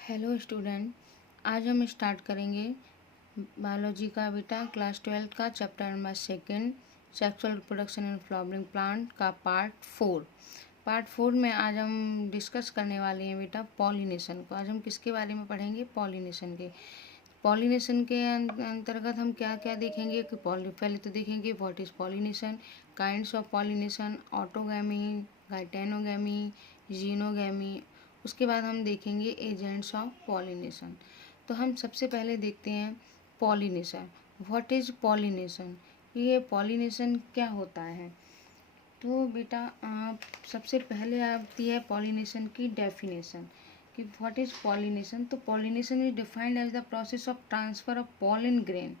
Hello student, आज हम start करेंगे बायोलॉजी का बेटा क्लास 12 का chapter number 2 sexual reproduction in flowering plant का पार्ट 4 में आज हम डिस्कस करने वाले हैं बेटा पॉलिनेशन को। आज हम किसके बारे में पढ़ेंगे? पॉलिनेशन के अंतर्गत हम क्या क्या देखेंगे कि पहले तो देखेंगे what is pollination, kinds of pollination, autogamy, geitonogamy, xenogamy. उसके बाद हम देखेंगे एजेंट्स ऑफ पॉलिनेशन। तो हम सबसे पहले देखते हैं पॉलिनेशन। What is pollination? ये पॉलिनेशन क्या होता है? तो बेटा सबसे पहले आती है पॉलिनेशन की डेफिनेशन कि व्हाट इज़ पॉलिनेशन। तो pollination is defined as the process of transfer of pollen grain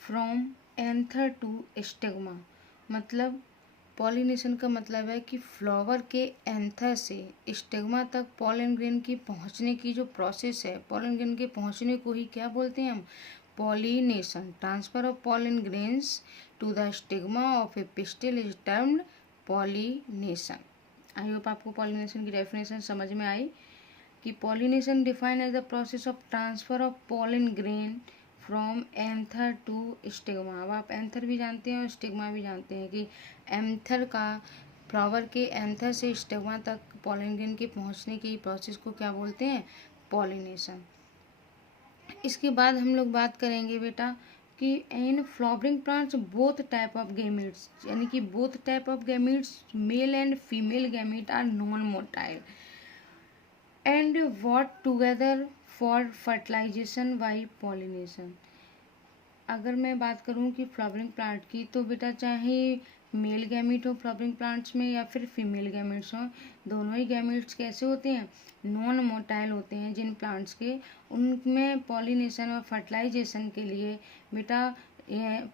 from anther to stigma. मतलब पॉलिनेशन का मतलब है कि फ्लावर के एंथर से स्टिग्मा तक पॉलन ग्रेन की पहुंचने की जो प्रोसेस है, पॉलन ग्रेन के पहुंचने को ही क्या बोलते हैं हम? Pollination. Transfer of pollen grains to the stigma of a pistil is termed pollination. I hope आपको पॉलिनेशन की डेफिनेशन समझ में आई कि pollination defined as the process of transfer of pollen grain from anther to stigma. अब आप anther भी जानते हैं और स्टिग्मा भी जानते हैं कि एंथर का फ्लावर के एंथर से स्टिग्मा तक पॉलन ग्रेन के पहुंचने की प्रोसेस को क्या बोलते हैं? पॉलिनेशन। इसके बाद हम लोग बात करेंगे बेटा कि in flowering plants both type of gametes, यानी कि both type of gametes male and female gamete are non motile and work together for fertilization by pollination. अगर मैं बात करूं कि फ्लावरिंग प्लांट की, तो बेटा चाहे मेल गैमीट हो फ्लावरिंग प्लांट्स में या फिर फीमेल गैमीट्स हो, दोनों ही गैमीट्स कैसे होते हैं? नॉन मोटाइल होते हैं। जिन प्लांट्स के उनमें पॉलिनेशन और फर्टिलाइजेशन के लिए बेटा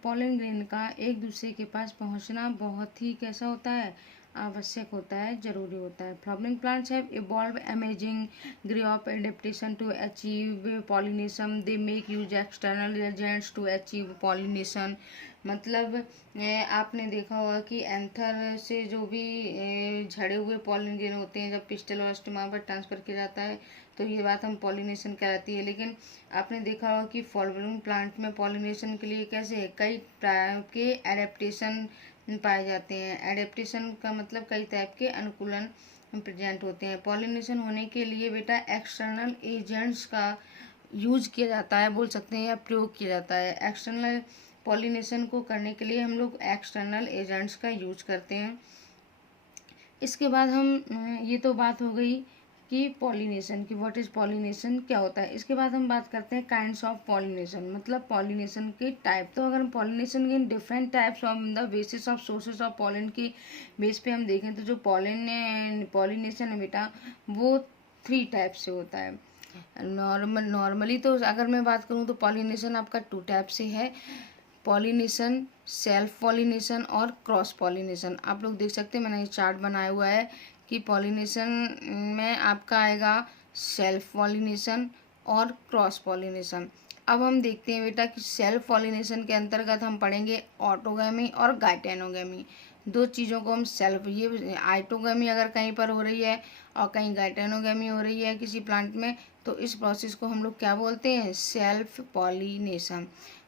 पॉलन ग्रेन का एक दूसरे के पास पहुंचना बहुत ही कैसा होता है? आवश्यक होता है, जरूरी होता है। Flowering plants have evolve amazing degree of adaptation to achieve pollination. They make use external agents to achieve pollination. मतलब आपने देखा होगा कि एंथर से जो भी झड़े हुए पॉलन ग्रेन होते हैं, जब पिस्टल और स्टिग्मा पर ट्रांसफर किया जाता है तो ये बात हम पॉलिनेशन कहलाती है। लेकिन आपने देखा होगा कि फ्लावरिंग प्लांट में पॉलिनेशन के लिए कैसे कई प्रकार के एडेप्टेशन पाए जाते हैं। एडेप्टेशन का मतलब कई टाइप के अनुकूलन प्रेजेंट होते हैं। पॉलिनेशन होने के लिए बेटा एक्सटर्नल एजेंट्स का यूज किया जाता है, बोल सकते हैं, या प्रयोग किया जाता है। एक्सटर्नल पॉलिनेशन को करने के लिए हम लोग एक्सटर्नल एजेंट्स का यूज करते हैं। इसके बाद हम ये तो बात हो गई कि पॉलिनेशन की, व्हाट इज पॉलिनेशन, क्या होता है। इसके बाद हम बात करते हैं काइंड्स ऑफ पॉलिनेशन, मतलब पॉलिनेशन के टाइप। तो अगर हम पॉलिनेशन के different types on the basis of sources of pollen के बेस पे हम देखें तो जो पॉलिनेशन है बेटा वो 3 टाइप से होता है। नॉर्मली तो अगर मैं बात करूँ तो पॉलिनेशन आपका 2 टाइप से है। पॉलिनेशन, सेल्फ पॉलिनेशन और क्रॉस पॉलिनेशन। आप लोग देख सकते हैं, मैंने ये चार्ट बनाया हुआ है कि पॉलिनेशन में आपका आएगा सेल्फ पॉलिनेशन और क्रॉस पॉलिनेशन। अब हम देखते हैं बेटा कि सेल्फ पॉलिनेशन के अंतर्गत हम पढ़ेंगे ऑटोगैमी और गाइटेनोगैमी। 2 चीज़ों को हम सेल्फ, ये आइटोगैमी अगर कहीं पर हो रही है और कहीं गाइटेनोगैमी हो रही है किसी प्लांट में, तो इस प्रोसेस को हम लोग क्या बोलते हैं? Self pollination.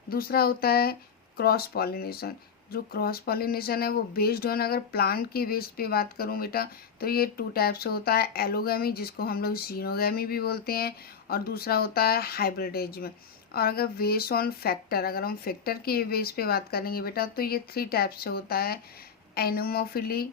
दूसरा होता है क्रॉस पॉलिनेशन। जो क्रॉस पॉलिनेशन है वो बेस्ड ऑन, अगर प्लांट की बेस पे बात करूँ बेटा तो ये 2 टाइप से होता है। एलोगैमी, जिसको हम लोग जीनोगैमी भी बोलते हैं, और दूसरा होता है हाइब्रिडेज में। और अगर बेस्ड ऑन फैक्टर, अगर हम फैक्टर की बेस पे बात करेंगे बेटा तो ये 3 टाइप से होता है। एनोमोफिली,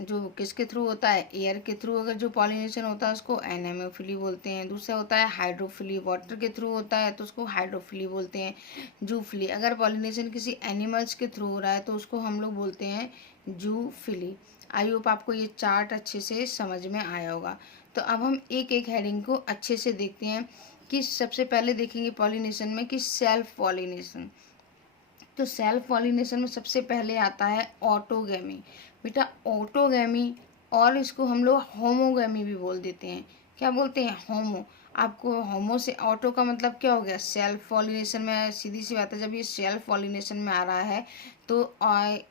जो किसके थ्रू होता है? एयर के थ्रू अगर जो पॉलिनेशन होता है उसको एनेमोफिली बोलते हैं। दूसरा होता है हाइड्रोफिली, वाटर के थ्रू होता है तो उसको हाइड्रोफिली बोलते हैं। जूफिली, अगर पॉलिनेशन किसी एनिमल्स के थ्रू हो रहा है तो उसको हम लोग बोलते हैं जूफिली। आई होप आपको ये चार्ट अच्छे से समझ में आया होगा। तो अब हम एक एक हेडिंग को अच्छे से देखते हैं कि सबसे पहले देखेंगे पॉलिनेशन में कि सेल्फ पॉलिनेशन। तो सेल्फ पॉलिनेशन में सबसे पहले आता है ऑटोगैमी। बेटा ऑटोगैमी, और इसको हम लोग होमोगैमी भी बोल देते हैं। क्या बोलते हैं? होमो। आपको होमो से ऑटो का मतलब क्या हो गया? सेल्फ पॉलिनेशन में। सीधी सी बात है, जब ये सेल्फ पॉलिनेशन में आ रहा है तो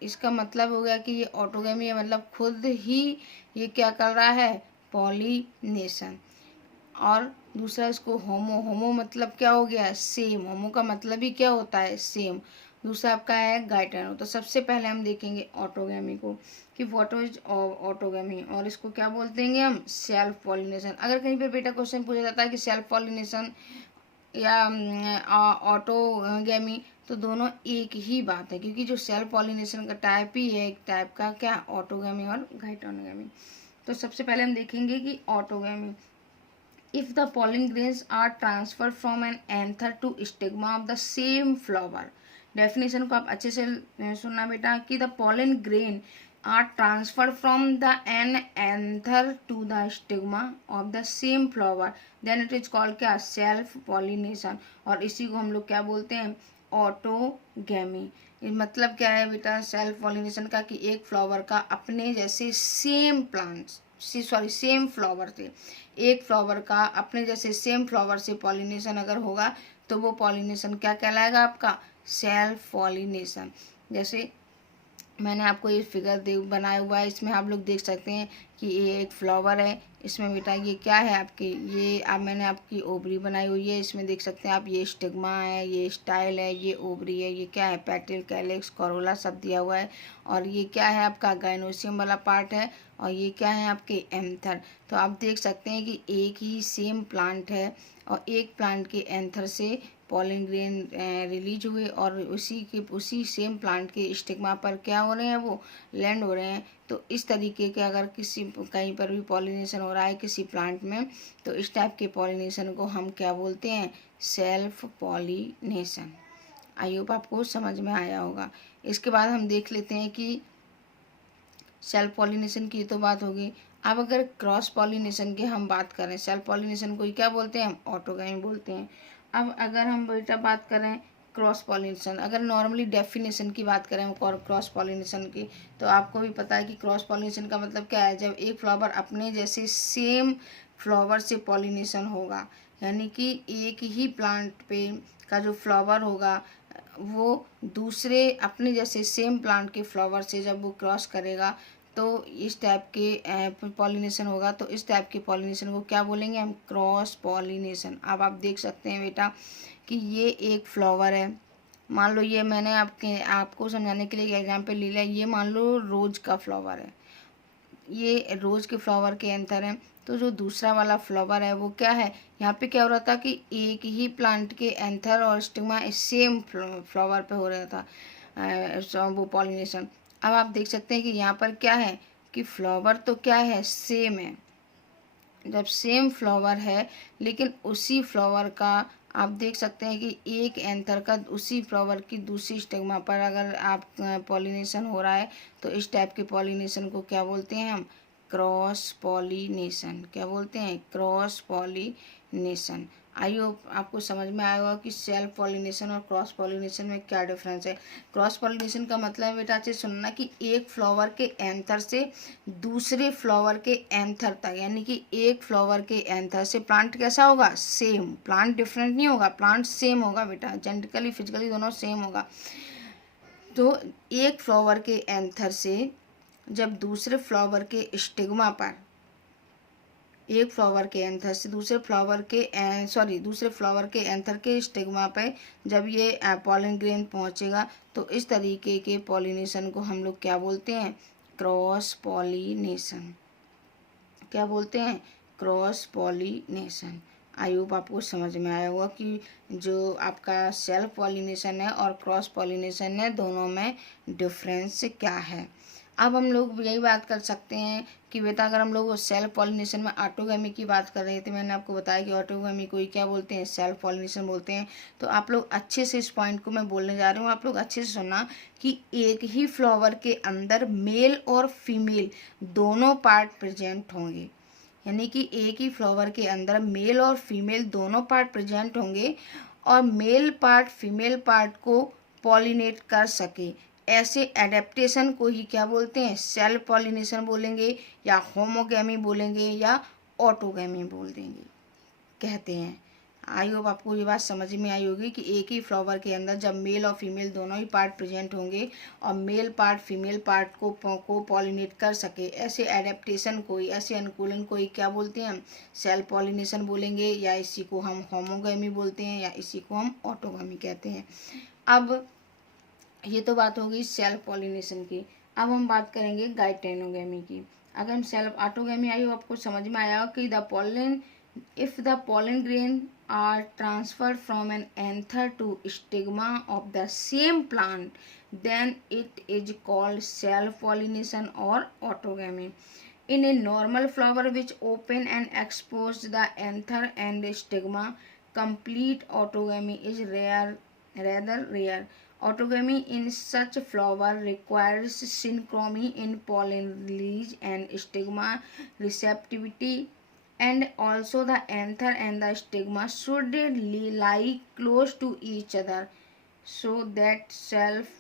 इसका मतलब हो गया कि ये ऑटोगैमी है, मतलब खुद ही ये क्या कर रहा है? पॉलिनेशन। और दूसरा इसको होमो, होमो मतलब क्या हो गया, सेम, होमो का मतलब ही क्या होता है, सेम। दूसरा आपका है गाइटेनो। तो सबसे पहले हम देखेंगे ऑटोगैमी को कि व्हाट इज ऑटोगैमी, और इसको क्या बोलते हैं हम, सेल्फ पॉलिनेशन। अगर कहीं पर बेटा क्वेश्चन पूछा जाता है कि सेल्फ पॉलिनेशन या ऑटोगैमी, तो दोनों एक ही बात है, क्योंकि जो सेल्फ पॉलिनेशन का टाइप ही है एक टाइप का क्या, ऑटोगैमी और गाइटेनोगैमी। तो सबसे पहले हम देखेंगे कि autogamy, if the pollen grains are transferred from an anther to stigma of the same flower। Definition को आप अच्छे से सुनना बेटा कि the pollen grain are transferred from the an anther to the stigma of the same flower, then it is called क्या, self pollination। और इसी को हम लोग क्या बोलते हैं, ऑटोगैमी। मतलब क्या है बेटा सेल्फ पॉलिनेशन का, कि एक फ्लावर का अपने जैसे सेम प्लांट्स सेम फ्लावर से, एक फ्लावर का अपने जैसे सेम फ्लावर से पॉलिनेशन अगर होगा तो वो पॉलिनेशन क्या कहलाएगा आपका, सेल्फ पॉलिनेशन। जैसे मैंने आपको ये फिगर बनाया हुआ है, इसमें आप लोग देख सकते हैं कि ये एक फ्लावर है, इसमें बेटा ये क्या है आपके, ये अब मैंने आपकी ओवरी बनाई हुई है, इसमें देख सकते हैं आप, ये स्टिग्मा है, ये स्टाइल है, ये ओवरी है, ये क्या है, पेटल, कैलिक्स, कोरोला सब दिया हुआ है, और ये क्या है आपका गाइनोसियम वाला पार्ट है, और ये क्या है आपके एंथर। तो आप देख सकते हैं कि एक ही सेम प्लांट है और एक प्लांट के एंथर से पॉलन ग्रेन रिलीज हुए और उसी सेम प्लांट के स्टिग्मा पर क्या हो रहे हैं, वो लैंड हो रहे हैं। तो इस तरीके के अगर किसी कहीं पर भी पॉलिनेशन हो रहा है किसी प्लांट में, तो इस टाइप के पॉलिनेशन को हम क्या बोलते हैं, सेल्फ पॉलिनेशन। आई होप आपको समझ में आया होगा। इसके बाद हम देख लेते हैं कि सेल्फ पॉलिनेशन की तो बात होगी। अब अगर क्रॉस पॉलिनेशन की हम बात करें, सेल्फ पॉलिनेशन को ही क्या बोलते हैं, हम ऑटोगैमी बोलते हैं। अब अगर हम बेटा बात करें क्रॉस पॉलिनेशन, अगर नॉर्मली डेफिनेशन की बात करें हम क्रॉस पॉलिनेशन की, तो आपको भी पता है कि क्रॉस पॉलिनेशन का मतलब क्या है, जब एक फ्लावर अपने जैसे सेम फ्लावर से पॉलिनेशन होगा, यानी कि एक ही प्लांट पे का जो फ्लावर होगा वो दूसरे अपने जैसे सेम प्लांट के फ्लावर से जब वो क्रॉस करेगा तो इस टाइप के पॉलिनेशन होगा। तो इस टाइप के पॉलिनेशन को क्या बोलेंगे हम, क्रॉस पॉलिनेशन। अब आप देख सकते हैं बेटा कि ये एक फ्लावर है, मान लो ये मैंने आपको समझाने के लिए एक एग्जाम्पल ले लिया, ये मान लो रोज का फ्लावर है, ये रोज के फ्लावर के एंथर है। तो जो दूसरा वाला फ्लावर है वो क्या है, यहाँ पे क्या हो रहा था कि एक ही प्लांट के एंथर और स्टिग्मा सेम फ्लावर पे हो रहा था वो पॉलिनेशन। अब आप देख सकते हैं कि यहाँ पर क्या है कि फ्लावर तो क्या है, सेम है। जब सेम फ्लावर है लेकिन उसी फ्लावर का आप देख सकते हैं कि एक एंथर का उसी फ्लावर की दूसरी स्टिग्मा पर अगर आप पॉलिनेशन हो रहा है, तो इस टाइप के पॉलिनेशन को क्या बोलते हैं हम, क्रॉस पॉलिनेशन। क्या बोलते हैं, क्रॉस पॉलिनेशन। आई होप आपको समझ में आया होगा कि सेल्फ पॉलिनेशन और क्रॉस पॉलिनेशन में क्या डिफरेंस है। क्रॉस पॉलिनेशन का मतलब है बेटा अच्छे सुनना कि एक फ्लावर के एंथर से दूसरे फ्लावर के एंथर तक, यानी कि एक फ्लावर के एंथर से प्लांट कैसा होगा, सेम, प्लांट डिफरेंट नहीं होगा, प्लांट सेम होगा बेटा, जेनेटिकली फिजिकली दोनों सेम होगा। तो एक फ्लावर के एंथर से जब दूसरे फ्लावर के स्टिग्मा पर, एक फ्लावर के एंथर से दूसरे फ्लावर के एंथर के स्टिग्मा पे जब ये पॉलन ग्रेन पहुंचेगा, तो इस तरीके के पॉलिनेशन को हम लोग क्या बोलते हैं, क्रॉस पॉलिनेशन। क्या बोलते हैं, क्रॉस पॉलिनेशन। आई होप आपको समझ में आया होगा कि जो आपका सेल्फ पॉलिनेशन है और क्रॉस पॉलिनेशन है दोनों में डिफरेंस क्या है। अब हम लोग यही बात कर सकते हैं कि बेटा अगर हम लोग सेल्फ पॉलिनेशन में ऑटोगैमी की बात कर रहे थे, मैंने आपको बताया कि ऑटोगैमी को ही क्या बोलते हैं, सेल्फ पॉलिनेशन बोलते हैं। तो आप लोग अच्छे से इस पॉइंट को मैं बोलने जा रही हूँ, आप लोग अच्छे से सुनना कि एक ही फ्लावर के अंदर मेल और फीमेल दोनों पार्ट प्रेजेंट होंगे, यानी कि एक ही फ्लावर के अंदर मेल और फीमेल दोनों पार्ट प्रेजेंट होंगे और मेल पार्ट फीमेल पार्ट को पॉलिनेट कर सके, ऐसे एडेप्टेशन को ही क्या बोलते हैं, सेल्फ पॉलिनेशन बोलेंगे या होमोगैमी बोलेंगे या ऑटोगैमी बोल देंगे कहते हैं। आई होप आपको ये बात समझ में आई होगी कि एक ही फ्लावर के अंदर जब मेल और फीमेल दोनों ही पार्ट प्रेजेंट होंगे और मेल पार्ट फीमेल पार्ट को पॉलिनेट कर सके, ऐसे एडेप्टेशन कोई, ऐसे अनुकूलन कोई क्या बोलते हैं हम, सेल्फ पॉलिनेशन बोलेंगे, या इसी को हम होमोगैमी बोलते हैं, या इसी को हम ऑटोगैमी कहते हैं। अब ये तो बात होगी सेल्फ पॉलिनेशन की। अब हम बात करेंगे गाइटेनोगैमी की। अगर हम सेल्फ ऑटोगैमी आई हो आपको समझ में आया कि the pollen, if the pollen grain are transferred from an anther to stigma of the same plant, then it is called self-pollination or autogamy. In a normal flower which open and expose the anther and stigma, complete autogamy is rather rare. Autogamy in such flower requires synchromy in pollen release and stigma receptivity, and also the anther and the stigma should lie close to each other so that self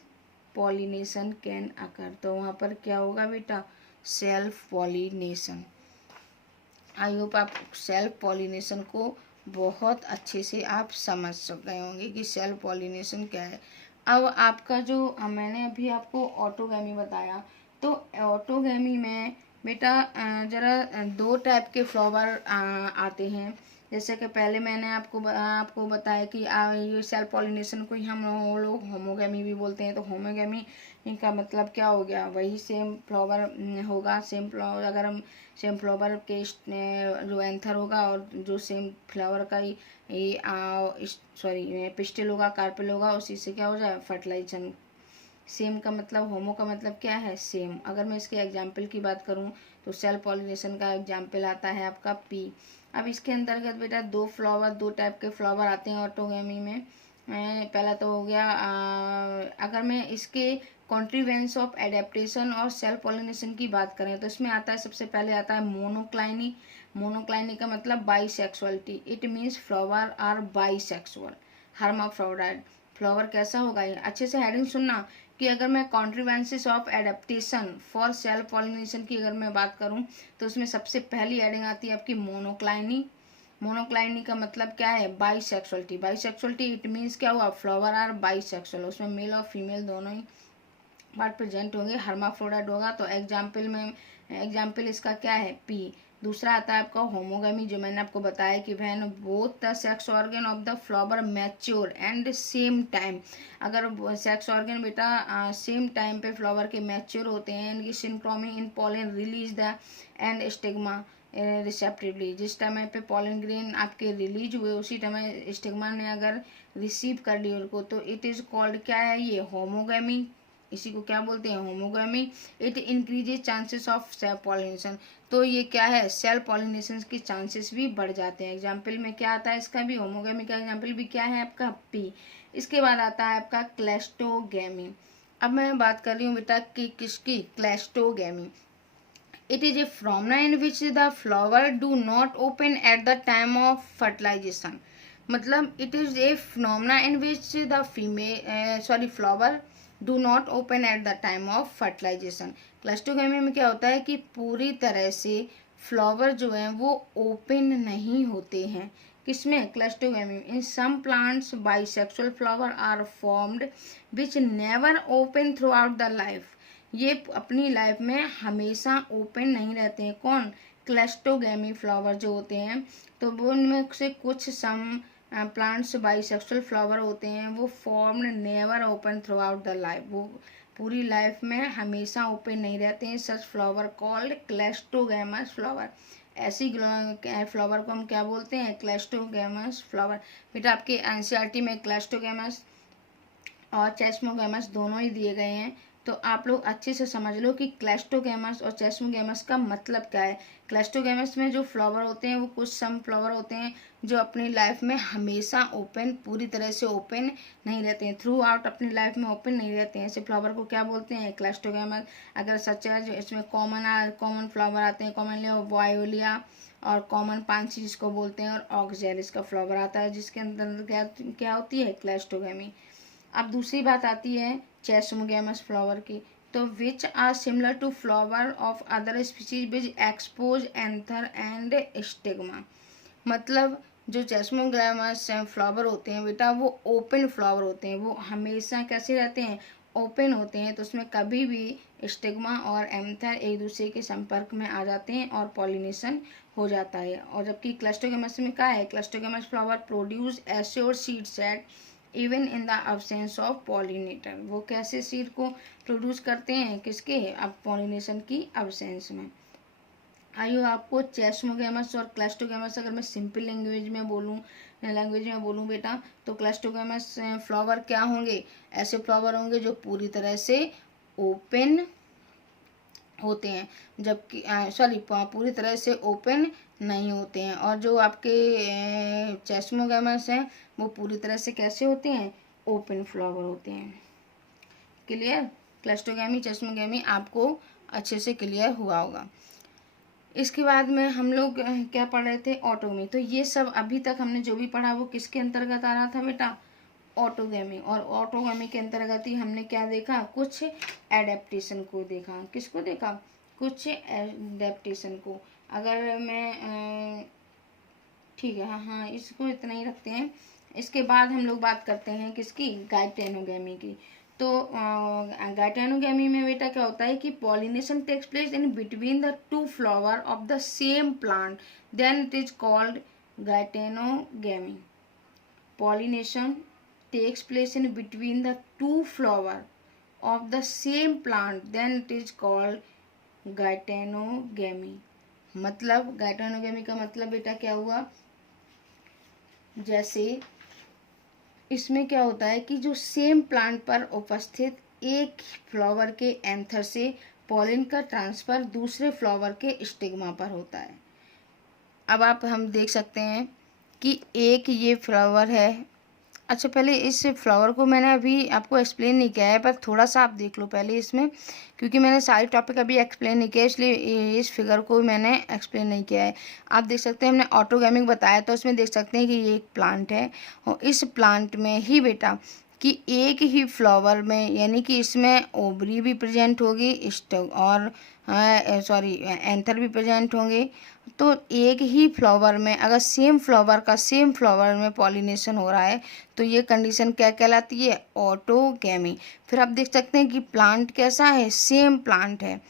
pollination can occur. तो वहाँ पर क्या होगा बेटा, self pollination. I hope आप self pollination को बहुत अच्छे से आप समझ गए होंगे कि सेल्फ पॉलिनेशन क्या है। अब आपका जो मैंने अभी आपको ऑटोगैमी बताया, तो ऑटोगैमी में बेटा जरा दो टाइप के फ्लावर आते हैं। जैसे कि पहले मैंने आपको बताया कि ये सेल्फ पॉलिनेशन को ही हम लोग होमोगैमी भी बोलते हैं। तो होमोगैमी का मतलब क्या हो गया, वही सेम फ्लावर होगा, सेम फ्लावर, अगर हम सेम फ्लावर के जो एंथर होगा और जो सेम फ्लावर का ही पिस्टिल होगा, कार्पेल होगा, उसी से क्या हो जाए फर्टिलाइजेशन। सेम का मतलब, होमो का मतलब क्या है, सेम। अगर मैं इसके एग्जाम्पल की बात करूं तो सेल्फ पॉलिनेशन का एग्जाम्पल आता है आपका पी। अब इसके अंतर्गत बेटा दो टाइप के फ्लावर आते हैं ऑटोगैमी में। पहला तो हो गया अगर मैं इसके कॉन्ट्रीवेंस ऑफ एडेप्टेशन और सेल्फ पॉलिनेशन की बात करें तो इसमें आता है, सबसे पहले आता है मोनोक्लाइनी। मोनोक्लाइनी का मतलब bisexuality, it means flower are bisexual. Hermaphrodite flower कैसा होगा, ये अच्छे से हेडिंग सुनना कि अगर मैं contrivances of adaptation for self pollination की अगर मैं बात करूं तो उसमें सबसे पहली हेडिंग आती है आपकी मोनोक्लाइनी। मोनोक्लाइनी का मतलब क्या है, बाइसेक्सुअलिटी। बाइसेक्सुअलिटी इट मीन्स क्या हुआ, फ्लावर आर बाइसेक्सुअल, उसमें मेल और फीमेल दोनों ही पार्ट प्रेजेंट होंगे। हर्माफ्रोडाइट होगा तो एग्जाम्पल इसका क्या है, पी। दूसरा आता है आपका होमोगैमी, जो मैंने आपको बताया कि बहन both the sex organ of the flower mature and same time. अगर सेक्स ऑर्गन बेटा सेम टाइम पे फ्लावर के मैच्योर होते हैं, इनकी synchrony in pollen release the and stigma receptively. जिस टाइम पे पॉलन ग्रेन आपके रिलीज हुए उसी टाइम स्टिग्मा ने अगर रिसीव कर ली उनको, तो इट इज कॉल्ड क्या है, ये होमोगैमी। इसी को क्या बोलते हैं, homogamy. It increases chances of self pollination. तो ये क्या है, सेल्फ पॉलिनेशन के चांसेस भी बढ़ जाते हैं। एग्जाम्पल में क्या आता है इसका भी, होमोगैमी का एग्जाम्पल भी क्या है आपका पी। इसके बाद आता है आपका क्लैस्टोगैमी। अब मैं बात कर रही हूँ बेटा कि किसकी, क्लैस्टोगैमी। It is a phenomena in which the flower do not open at the time of fertilization. मतलब it is a phenomena in which the flower do not open at the time of fertilization. क्लस्टोगैमी में क्या होता है कि पूरी तरह से flower जो है वो ओपन नहीं होते हैं। किसमें, क्लस्टोगैमी में। In some plants bisexual flower are formed which never open throughout the life. ये अपनी लाइफ में हमेशा ओपन नहीं रहते हैं। कौन, क्लस्टोगैमी फ्लावर जो होते हैं। तो वो उनमें से कुछ सम प्लांट्स बाइसेक्सुअल फ्लावर होते हैं, वो formed never open throughout the life, वो पूरी लाइफ में हमेशा ओपन नहीं रहते हैं। सच फ्लावर कॉल्ड क्लस्टोगैमस फ्लावर। ऐसी फ्लावर को हम क्या बोलते हैं, क्लस्टोगैमस फ्लावर। बेटा आपके एनसीईआरटी में क्लस्टोगैमस और चेस्मोगैमस दोनों ही दिए गए हैं, तो आप लोग अच्छे से समझ लो कि क्लस्टोगैमस और चेस्मोगैमस का मतलब क्या है। क्लस्टोगैमस में जो फ्लावर होते हैं वो कुछ सम फ्लावर होते हैं जो अपनी लाइफ में हमेशा ओपन, पूरी तरह से ओपन नहीं रहते हैं, थ्रू आउट अपनी लाइफ में ओपन नहीं रहते हैं। ऐसे फ्लावर को क्या बोलते हैं, क्लस्टोगैमस। अगर सच है जो इसमें कॉमन फ्लावर आते हैं, कॉमनली वायोलिया और कॉमन पांसी जिसको बोलते हैं, और ऑक्जेलिस का फ्लावर आता है जिसके अंदर क्या होती है, क्लस्टोगैमी। अब दूसरी बात आती है चेस्मोगैमस फ्लावर की, तो which are similar to flower of other species which expose anther and stigma. मतलब जो चेस्मोग्रामस फ्लावर होते हैं बेटा वो ओपन फ्लावर होते हैं, वो हमेशा कैसे रहते हैं, ओपन होते हैं। तो उसमें कभी भी स्टिग्मा और एंथर एक दूसरे के संपर्क में आ जाते हैं और पॉलिनेशन हो जाता है। और जबकि क्लस्टोगेमस में क्या है, cleistogamous flower produce assure seed set even in the absence of pollinator. वो कैसे सीड को प्रोड्यूस करते हैं, किसके, अब पॉलिनेशन की अब्सेंस में। आइयो आपको चेस्मोगेमस और क्लस्टोगेमस अगर मैं सिंपल लैंग्वेज में बोलूँ बेटा, तो क्लस्टोगेमस फ्लावर क्या होंगे, ऐसे फ्लावर होंगे जो पूरी तरह से ओपन होते हैं, जबकि पूरी तरह से ओपन नहीं होते हैं। और जो आपके चेस्मोगेमस हैं वो पूरी तरह से कैसे होते हैं, ओपन फ्लावर होते हैं। क्लियर, क्लस्टोगेमी चेस्मोगेमी आपको अच्छे से क्लियर हुआ होगा। इसके बाद में हम लोग क्या पढ़ रहे थे, ऑटोगेमी। तो ये सब अभी तक हमने जो भी पढ़ा वो किसके अंतर्गत आ रहा था बेटा, ऑटोगेमी। और ऑटोगेमी के अंतर्गत ही हमने क्या देखा, कुछ एडेप्टेशन को देखा। किसको देखा, कुछ एडेप्टेशन को। अगर मैं ठीक है, हाँ इसको इतना ही रखते हैं। इसके बाद हम लोग बात करते हैं किसकी, गाइटेनोगेमी की। तो गाइटेनोगेमी में बेटा क्या होता है कि pollination takes place in between the two flower of the same plant, then it is called geitonogamy. Pollination takes place in between the two flower of the same plant, then it is called gaetanogamy। मतलब गाइटेनोगेमी का मतलब बेटा क्या हुआ, जैसे इसमें क्या होता है कि जो सेम प्लांट पर उपस्थित एक फ्लावर के एंथर से पॉलिन का ट्रांसफर दूसरे फ्लावर के स्टिग्मा पर होता है। अब हम देख सकते हैं कि एक ये फ्लावर है। अच्छा, पहले इस फ्लावर को मैंने अभी आपको एक्सप्लेन नहीं किया है, पर थोड़ा सा आप देख लो पहले इसमें, क्योंकि मैंने सारी टॉपिक अभी एक्सप्लेन नहीं किया, इसलिए इस फिगर को मैंने एक्सप्लेन नहीं किया है। आप देख सकते हैं हमने ऑटोगेमिक बताया, तो उसमें देख सकते हैं कि ये एक प्लांट है और इस प्लांट में ही बेटा कि एक ही फ्लावर में, यानी कि इसमें ओवरी भी प्रेजेंट होगी और एंथर भी प्रेजेंट होंगे। तो एक ही फ्लावर में अगर सेम फ्लावर में पॉलिनेशन हो रहा है तो ये कंडीशन क्या कहलाती है, ऑटोगेमी। फिर आप देख सकते हैं कि प्लांट कैसा है, सेम प्लांट है।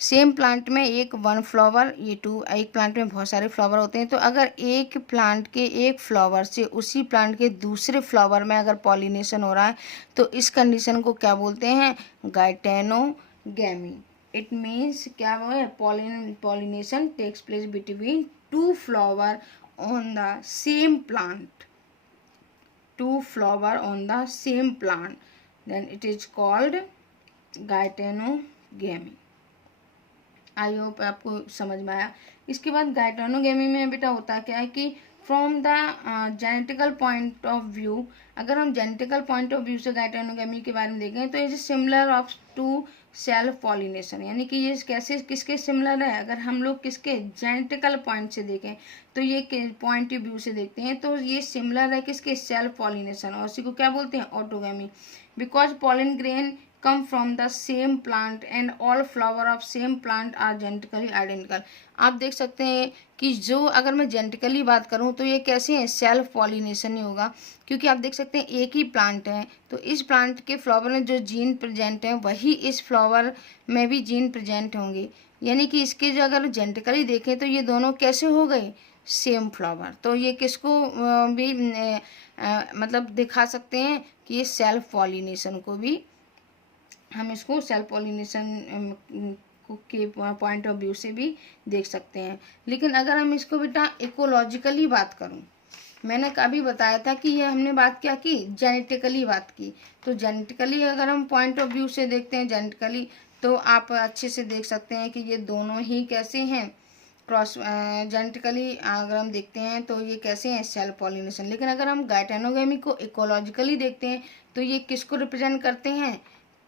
सेम प्लांट में एक फ्लावर, एक प्लांट में बहुत सारे फ्लावर होते हैं। तो अगर एक प्लांट के एक फ्लावर से उसी प्लांट के दूसरे फ्लावर में अगर पॉलिनेशन हो रहा है तो इस कंडीशन को क्या बोलते हैं, गाइटेनोगेमी। इट मीन्स क्या है, pollination takes place between two flower on the same plant, then it is called geitonogamy. I hope आपको समझ में आया। इसके बाद गाइटेनोगेमी में बेटा होता क्या है कि from the genetical point of view, अगर हम जेनेटिकल पॉइंट ऑफ व्यू से गाइटेनोगेमी के बारे में देखें तो is similar of to self pollination. यानी कि ये कैसे किसके सिमिलर है, अगर हम लोग किसके जेनेटिकल पॉइंट से देखें तो ये पॉइंट ऑफ व्यू से देखते हैं तो ये सिमिलर है किसके, सेल्फ पॉलिनेशन, और इसी को क्या बोलते हैं, autogamy. Because pollen grain come from the same plant and all flower of same plant are genetically identical। आप देख सकते हैं कि जो अगर मैं जेनेटिकली बात करूं तो ये कैसे है, सेल्फ पॉलिनेशन ही होगा, क्योंकि आप देख सकते हैं एक ही प्लांट है तो इस प्लांट के फ्लावर में जो जीन प्रेजेंट है वही इस फ्लावर में भी जीन प्रेजेंट होंगे। यानी कि इसके जो अगर जेनेटिकली देखें तो ये दोनों कैसे हो गए, सेम फ्लावर। तो ये किसको भी मतलब दिखा सकते हैं कि ये सेल्फ पॉलिनेशन को भी, हम इसको सेल्फ पॉलिनेशन के पॉइंट ऑफ व्यू से भी देख सकते हैं। लेकिन अगर हम इसको बेटा इकोलॉजिकली बात करूं, मैंने कभी बताया था कि ये हमने बात क्या की, जेनेटिकली बात की। तो जेनेटिकली अगर हम पॉइंट ऑफ व्यू से देखते हैं जेनेटिकली, तो आप अच्छे से देख सकते हैं कि ये दोनों ही कैसे हैं, क्रॉस जेनेटिकली अगर हम देखते हैं तो ये कैसे हैं, सेल्फ पॉलिनेशन। लेकिन अगर हम गाइटेनोगेमी को इकोलॉजिकली देखते हैं तो ये किसको रिप्रेजेंट करते हैं,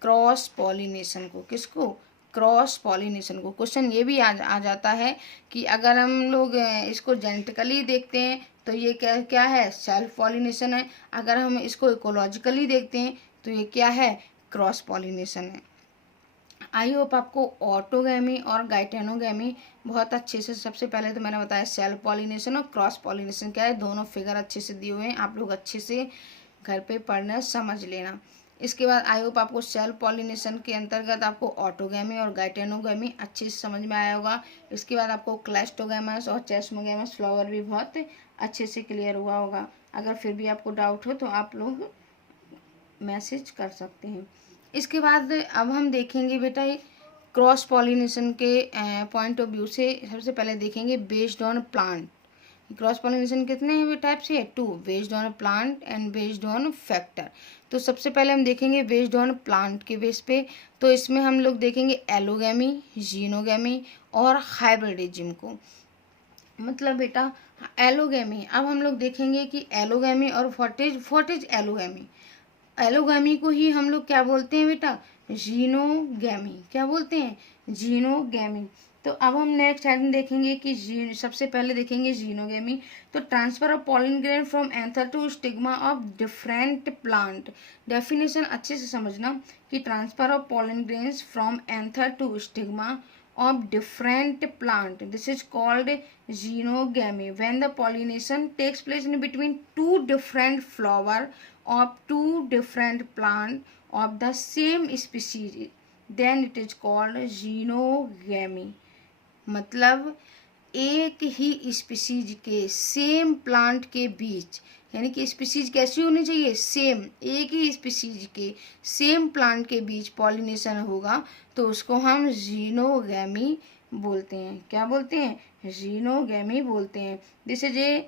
क्रॉस पॉलिनेशन को। किसको, क्रॉस पॉलिनेशन को। क्वेश्चन ये भी आ जाता है कि अगर हम लोग इसको जेनेटिकली देखते हैं तो ये क्या है, सेल्फ पॉलिनेशन है। अगर हम इसको इकोलॉजिकली देखते हैं तो ये क्या है, क्रॉस पॉलिनेशन है। आई होप आपको ऑटोगैमी और गाइटेनोगैमी बहुत अच्छे से, सबसे पहले तो मैंने बताया सेल्फ पॉलिनेशन और क्रॉस पॉलिनेशन क्या है, दोनों फिगर अच्छे से दिए हुए हैं, आप लोग अच्छे से घर पे पढ़ना समझ लेना। इसके बाद आई होप आपको सेल्फ पॉलिनेशन के अंतर्गत आपको ऑटोगैमी और गाइटेनोगैमी अच्छे से समझ में आया होगा। इसके बाद आपको क्लैस्टोगैमस और चेस्मोगैमस फ्लावर भी बहुत अच्छे से क्लियर हुआ होगा। अगर फिर भी आपको डाउट हो तो आप लोग मैसेज कर सकते हैं। इसके बाद अब हम देखेंगे बेटा क्रॉस पॉलिनेशन के पॉइंट ऑफ व्यू से। सबसे पहले देखेंगे based on plant. Cross pollination कितने हैं टाइप से? 2, based on plant and based on factor. तो सबसे पहले हम देखेंगे बेस्ड ऑन प्लांट के बेस पे। तो इसमें हम लोग देखेंगे एलोगैमी, जीनोगैमी और हाइब्रिडिज्म को। मतलब बेटा एलोगैमी, अब हम लोग देखेंगे कि एलोगैमी और व्हाट इज एलोगैमी। एलोगैमी को ही हम लोग क्या बोलते हैं बेटा? जीनोगैमी। क्या बोलते हैं? जीनोगैमी। तो अब हम नेक्स्ट आइटम देखेंगे कि सबसे पहले देखेंगे जीनोगैमी। तो transfer of pollen grain from anther to stigma of different plant. Definition अच्छे से समझना कि transfer of pollen grains from anther to stigma of different plant, this is called xenogamy, when the pollination takes place in between two different flower of two different plant of the same species, then it is called xenogamy। मतलब एक ही species के same plant के बीच, यानी कि species कैसी होनी चाहिए? Same, एक ही स्पीसीज के सेम प्लांट के बीच पॉलिनेशन होगा तो उसको हम जीनोगैमी बोलते हैं। क्या बोलते हैं? जीनोगैमी बोलते हैं। दिस इज ए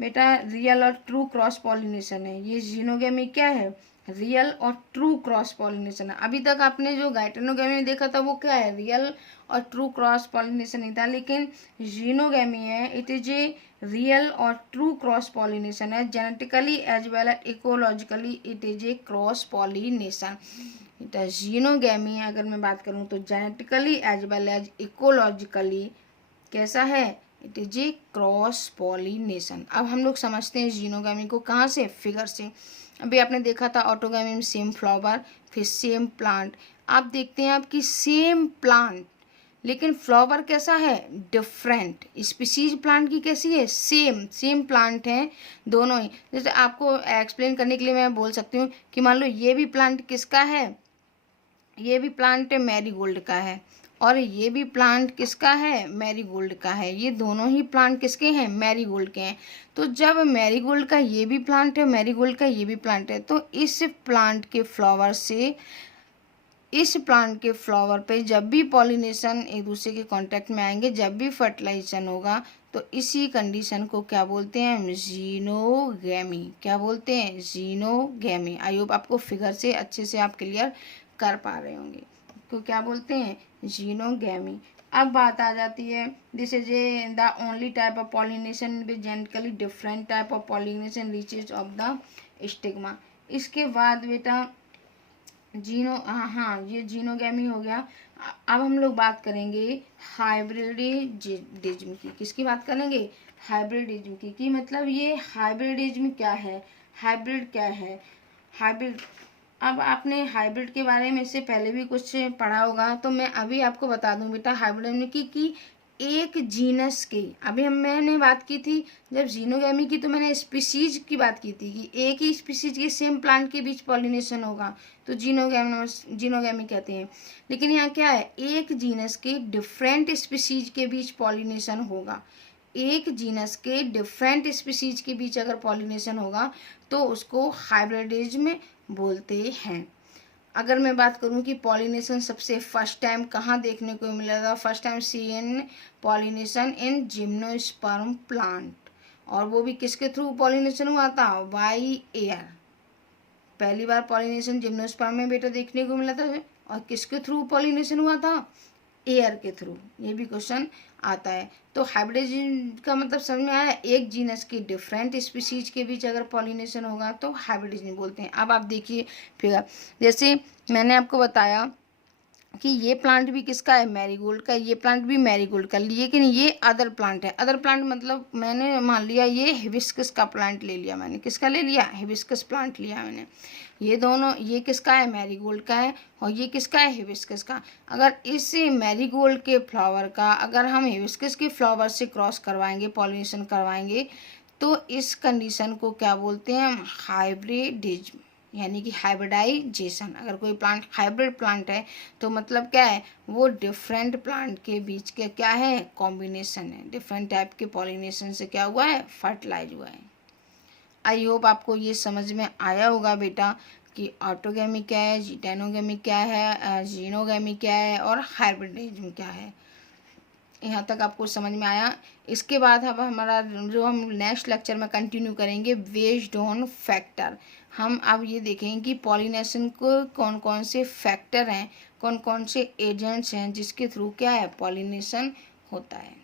बेटा रियल और ट्रू क्रॉस पॉलिनेशन है। ये जीनोगैमी क्या है? रियल और ट्रू क्रॉस पॉलिनेशन है। अभी तक आपने जो गाइटेनोगैमी देखा था वो क्या है? रियल और ट्रू क्रॉस पॉलिनेशन नहीं था, लेकिन जीनोगैमी है, इट इज ए रियल और ट्रू क्रॉस पॉलिनेशन है। Genetically as well as ecologically it is a cross pollination. Xenogamy अगर मैं बात करूं तो genetically as well as ecologically कैसा है? It is a cross pollination. अब हम लोग समझते हैं जीनोगैमी को कहाँ से? फिगर से। अभी आपने देखा था ऑटोगैमी में सेम फ्लावर, फिर सेम प्लांट। आप देखते हैं आपकी सेम प्लांट लेकिन फ्लावर कैसा है? डिफरेंट। स्पीसीज प्लांट की कैसी है? सेम प्लांट है दोनों ही। जैसे आपको एक्सप्लेन करने के लिए मैं बोल सकती हूँ कि मान लो ये भी प्लांट किसका है? ये भी प्लांट मैरीगोल्ड का है और ये भी प्लांट किसका है? मैरीगोल्ड का है। ये दोनों ही प्लांट किसके हैं? मैरीगोल्ड के हैं। तो जब मैरीगोल्ड का ये भी प्लांट है, मैरीगोल्ड का ये भी प्लांट है, तो इस प्लांट के फ्लावर से इस प्लांट के फ्लावर पे जब भी पॉलिनेशन एक दूसरे के कांटेक्ट में आएंगे, जब भी फर्टिलाइजेशन होगा, तो इसी कंडीशन को क्या बोलते हैं? जीनोगैमी। क्या बोलते हैं? जीनोगैमी। आई होप आपको फिगर से अच्छे से आप क्लियर कर पा रहे होंगे। तो क्या बोलते हैं? जीनोगैमी। अब बात आ जाती है, this is a the only type of pollination with genetically different type of pollination reaches of the stigma. इसके बाद बेटा ये जीनोगैमी हो गया। अब हम लोग बात करेंगे हाइब्रिडिज्म की। किसकी बात करेंगे? हाइब्रिडिज्म की मतलब ये हाइब्रिडिज्म क्या है? हाइब्रिड क्या है? हाइब्रिड, अब आपने हाइब्रिड के बारे में इससे पहले भी कुछ पढ़ा होगा, तो मैं अभी आपको बता दूं बेटा हाइब्रिड की एक जीनस के, अभी मैंने बात की थी जब जीनोगैमी की, तो मैंने स्पीसीज की बात की थी कि एक ही स्पीसीज के सेम प्लांट के बीच पॉलिनेशन होगा तो जीनोगैमी कहते हैं। लेकिन यहाँ क्या है? एक जीनस के डिफरेंट स्पीसीज के बीच पॉलिनेशन होगा। एक जीनस के डिफरेंट स्पीसीज के बीच अगर पॉलिनेशन होगा तो उसको हाइब्रिडिज्म बोलते हैं। अगर मैं बात करूं कि पॉलिनेशन सबसे फर्स्ट टाइम कहाँ देखने को मिला था? First time seen pollination in gymnosperm plant, और वो भी किसके थ्रू पॉलिनेशन हुआ था? By air. पहली बार पॉलिनेशन जिम्नोस्पर्म में बेटा देखने को मिला था, और किसके थ्रू पॉलिनेशन हुआ था? एयर के थ्रू। ये भी क्वेश्चन आता है। तो हाइब्रिडिज्म का मतलब समझ में आया? एक जीनस की डिफरेंट स्पीसीज के बीच अगर पॉलिनेशन होगा तो हाइब्रिडिज्म बोलते हैं। अब आप देखिए फिर, जैसे मैंने आपको बताया कि ये प्लांट भी किसका है, मैरीगोल्ड का, ये प्लांट भी मैरीगोल्ड का, लेकिन ये अदर प्लांट है। अदर प्लांट मतलब मैंने मान लिया ये हिबिस्कस का प्लांट ले लिया मैंने, किसका ले लिया, हिबिस्कस प्लांट लिया मैंने। ये दोनों, ये किसका है, मैरीगोल्ड का है, और ये किसका है, हिबिस्कस का। अगर इस मैरीगोल्ड के फ्लावर का अगर हम हिबिस्कस के फ्लावर से क्रॉस करवाएंगे, पॉलिनेशन करवाएंगे, तो इस कंडीशन को क्या बोलते हैं हम, हाइब्रिडिज्म, यानी कि हाइब्रिडाइजेशन। अगर कोई प्लांट हाइब्रिड प्लांट है तो मतलब क्या है, वो डिफरेंट प्लांट के बीच के क्या है, कॉम्बिनेशन है, डिफरेंट टाइप के पॉलिनेशन से क्या हुआ है, फर्टिलाइज हुआ है। आई होप आपको ये समझ में आया होगा बेटा कि ऑटोगैमी क्या है, जिटेनोगैमी क्या है, जीनोगैमी क्या है और हाइब्रिडिज्म क्या है। यहाँ तक आपको समझ में आया। इसके बाद अब हमारा जो हम नेक्स्ट लेक्चर में कंटिन्यू करेंगे बेस्ड ऑन फैक्टर। हम अब ये देखेंगे कि पॉलिनेशन को कौन कौन से फैक्टर हैं, कौन कौन से एजेंट्स हैं जिसके थ्रू क्या है, पॉलिनेशन होता है।